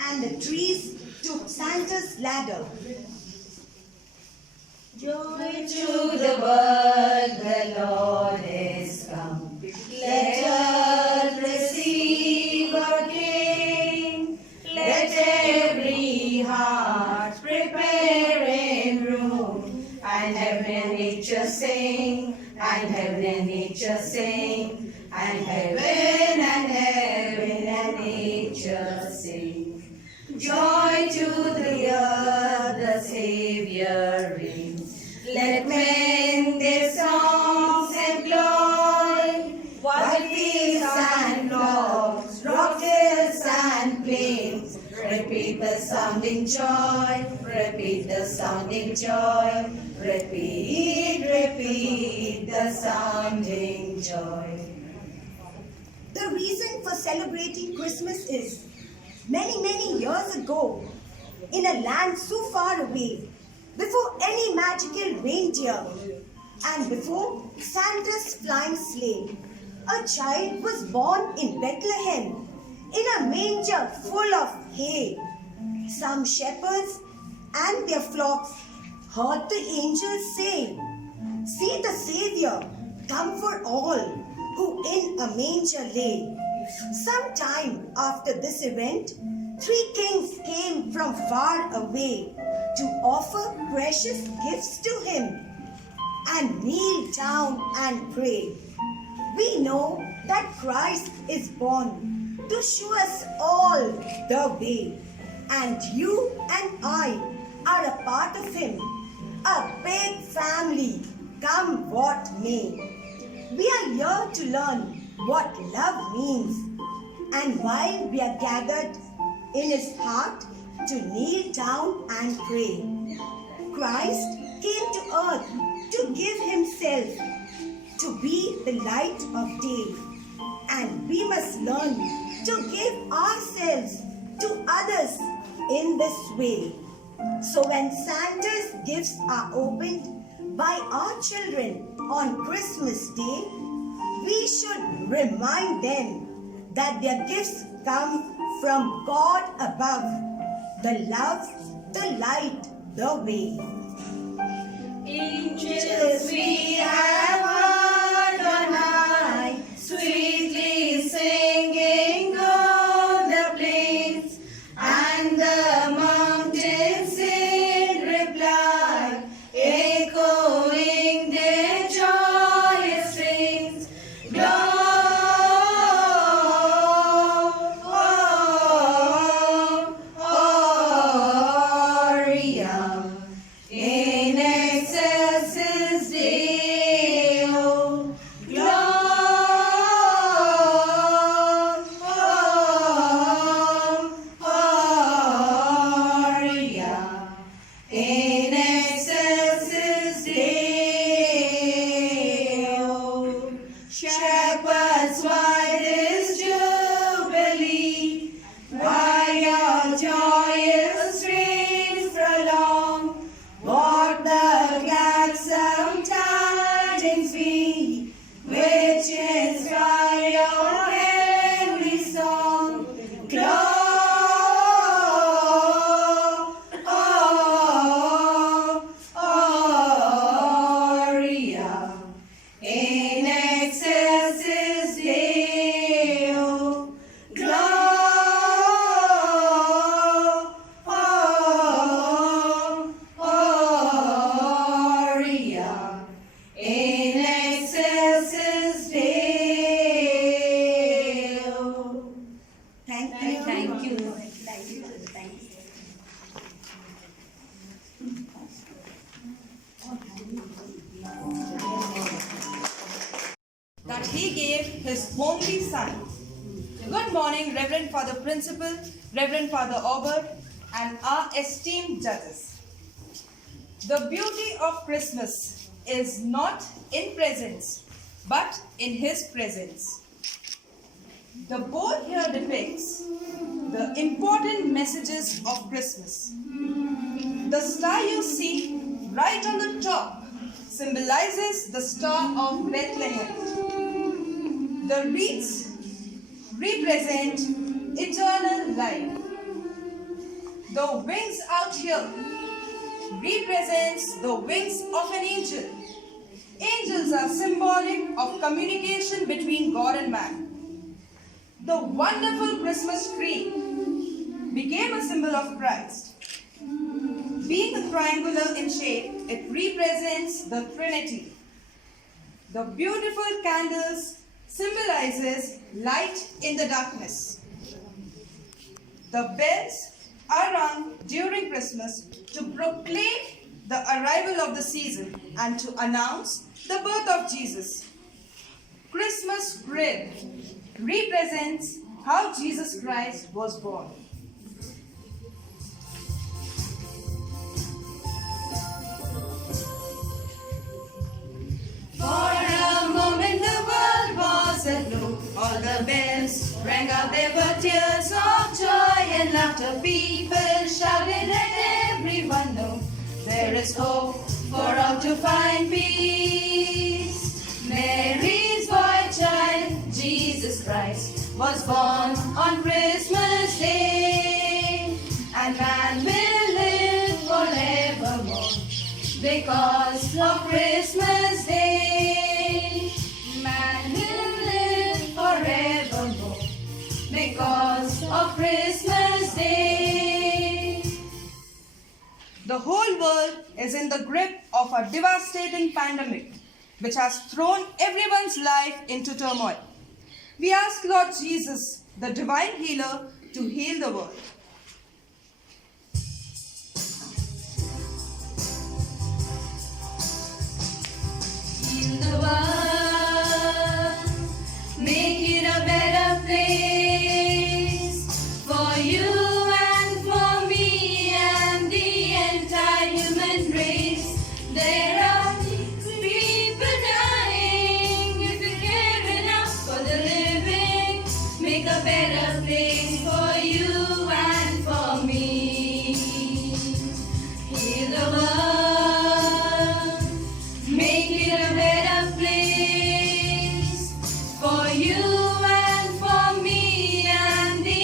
and the trees to Santa's ladder. Joy to the world, the Lord is come. Let earth receive a King. Let every heart prepare in room. And heaven and nature sing, and heaven and nature sing, and heaven and nature sing. Joy to the earth, the Savior reigns. Let men their songs employ, while fields and flocks, rock hills and plains, repeat the sounding joy, repeat the sounding joy, repeat the sounding joy. The reason for celebrating Christmas is many years ago, in a land so far away, before any magical reindeer and before Santa's flying sleigh, a child was born in Bethlehem in a manger full of hay. Some shepherds and their flocks heard the angels say, "See the Savior, come for all who in a manger lay." Some time after this event, 3 kings came from far away to offer precious gifts to him and kneel down and pray. We know that Christ is born to show us all the way, and you and I are a part of him, a big family, come what may. We are here to learn what love means, and while we are gathered in his heart to kneel down and pray. Christ came to earth to give himself to be the light of day, and we must learn to give ourselves to others in this way. So when Santa's gifts are opened by our children on Christmas Day, we should remind them that their gifts come from God above, the love, the light, the way. Angels we have heard on high, sweetly singing on the plains, and the mountains in reply, echoing their joyous strains. Gloria in excelsis Deo. Gloria in excelsis Deo. Shepherds, why this jubilee? Why your joyous strains prolong? What the gladsome tidings be, which inspire your heavenly song? Gloria in excelsis Deo. Gloria in excelsis Deo. Thank you. Thank you. Thank you. Thank you. That he gave his only son. Good morning, Reverend Father Principal, Reverend Father Auber, and our esteemed judges. The beauty of Christmas is not in presents, but in his presence. The board here depicts the important messages of Christmas. The star you see right on the top symbolizes the Star of Bethlehem. The wreaths represent eternal life. The wings out here represents the wings of an angel. Angels are symbolic of communication between God and man. The wonderful Christmas tree became a symbol of Christ. Being triangular in shape, it represents the Trinity. The beautiful candles symbolizes light in the darkness. The bells are rung during Christmas to proclaim the arrival of the season and to announce the birth of Jesus. Christmas bread represents how Jesus Christ was born. For a moment the world was aglow. All the bells rang out, there were tears of joy and laughter. People shouted, let everyone know there is hope for all to find peace. Mary's boy child, Jesus Christ, was born on Christmas Day, and man will live forevermore because of Christmas Day. Man will live forevermore because of Christmas Day. The whole world is in the grip of a devastating pandemic which has thrown everyone's life into turmoil. We ask Lord Jesus, the divine healer, to heal the world. Heal the world, make it a better place for you and for me and the entire human race. There are people dying. If you care enough for the living, make a better place for you and for me. Heal the world, make it a better place for you and for me and the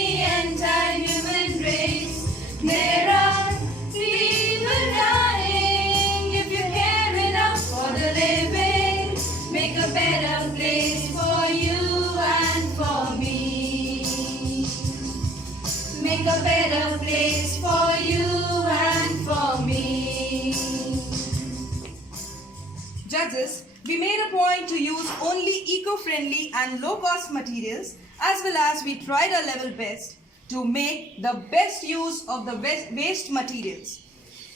entire human race. There are people dying. If you care enough for the living, make a better place for you and for me. Make a better place for you and for me. Judges, we made a point to use only eco-friendly and low-cost materials, as well as we tried our level best to make the best use of the waste materials.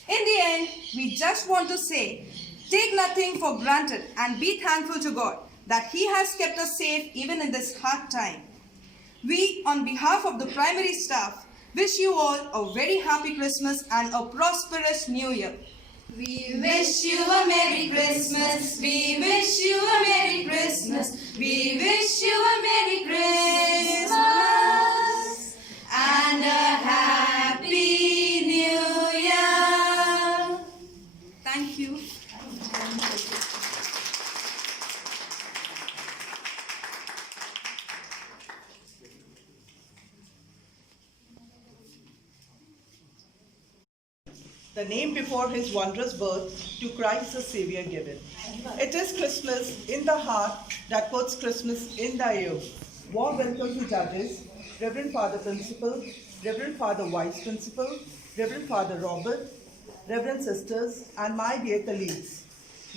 In the end, we just want to say, take nothing for granted and be thankful to God that He has kept us safe even in this hard time. We, on behalf of the primary staff, wish you all a very happy Christmas and a prosperous New Year. We wish you a Merry Christmas. We wish you a Merry Christmas. We wish you a Merry Christmas and a Happy New Year. Thank you. The name before his wondrous birth, to Christ the Savior given. It is Christmas in the heart that puts Christmas in the air. Warm welcome to judges, Reverend Father Principal, Reverend Father Vice Principal, Reverend Father Robert, Reverend Sisters, and my dear colleagues.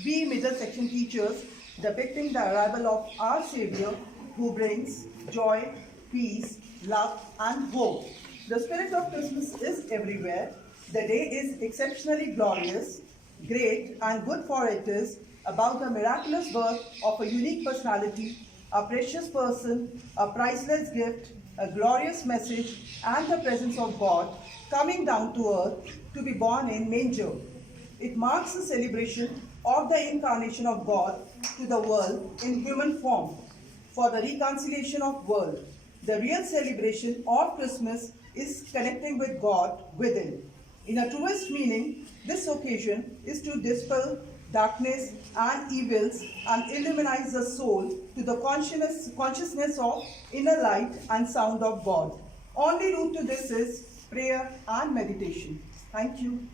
We middle section teachers depicting the arrival of our Savior who brings joy, peace, love, and hope. The spirit of Christmas is everywhere. The day is exceptionally glorious, great, and good, for it is about the miraculous birth of a unique personality, a precious person, a priceless gift, a glorious message, and the presence of God coming down to earth to be born in manger. It marks the celebration of the incarnation of God to the world in human form for the reconciliation of world. The real celebration of Christmas is connecting with God within. In a truest meaning, this occasion is to dispel darkness and evils and illuminize the soul to the consciousness of inner light and sound of God. Only route to this is prayer and meditation. Thank you.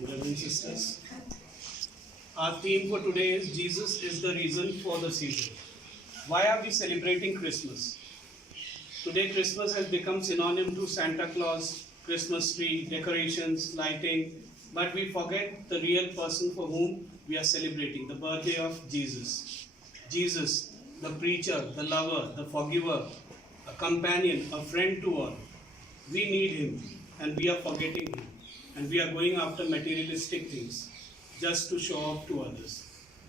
Brothers and sisters, our theme for today is Jesus is the reason for the season. Why are we celebrating Christmas? Today, Christmas has become synonym to Santa Claus, Christmas tree, decorations, lighting, but we forget the real person for whom we are celebrating, the birthday of Jesus. Jesus, the preacher, the lover, the forgiver, a companion, a friend to all. We need him and we are forgetting him. And we are going after materialistic things just to show off to others.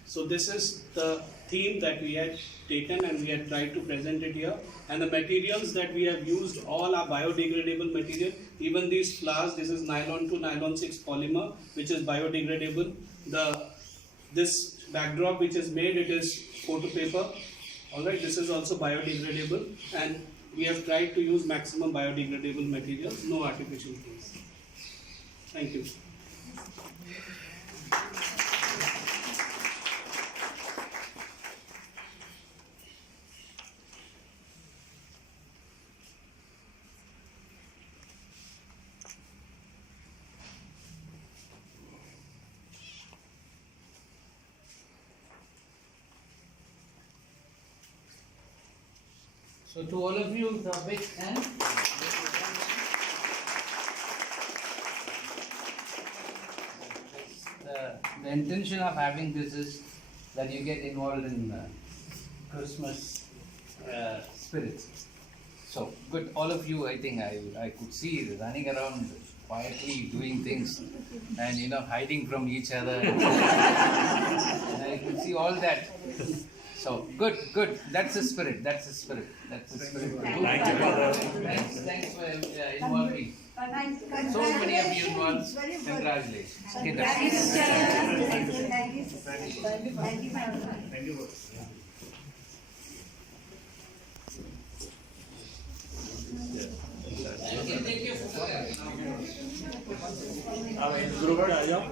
So this is the theme that we had taken and we had tried to present it here. And the materials that we have used all are biodegradable material. Even these flowers, this is nylon to nylon 6 polymer, which is biodegradable. This backdrop which is made, it is photo paper. Alright, this is also biodegradable, and we have tried to use maximum biodegradable materials, no artificial things. Thank you. So to all of you, the big hand. The intention of having this is that you get involved in Christmas spirit. So good, all of you. I think I could see running around quietly doing things, and hiding from each other. And I could see all that. So good. That's the spirit. That's the spirit. That's the spirit. Thank you, brother. Thanks for involving. So many of you involved. Congratulations. Okay, that's it. Thank you.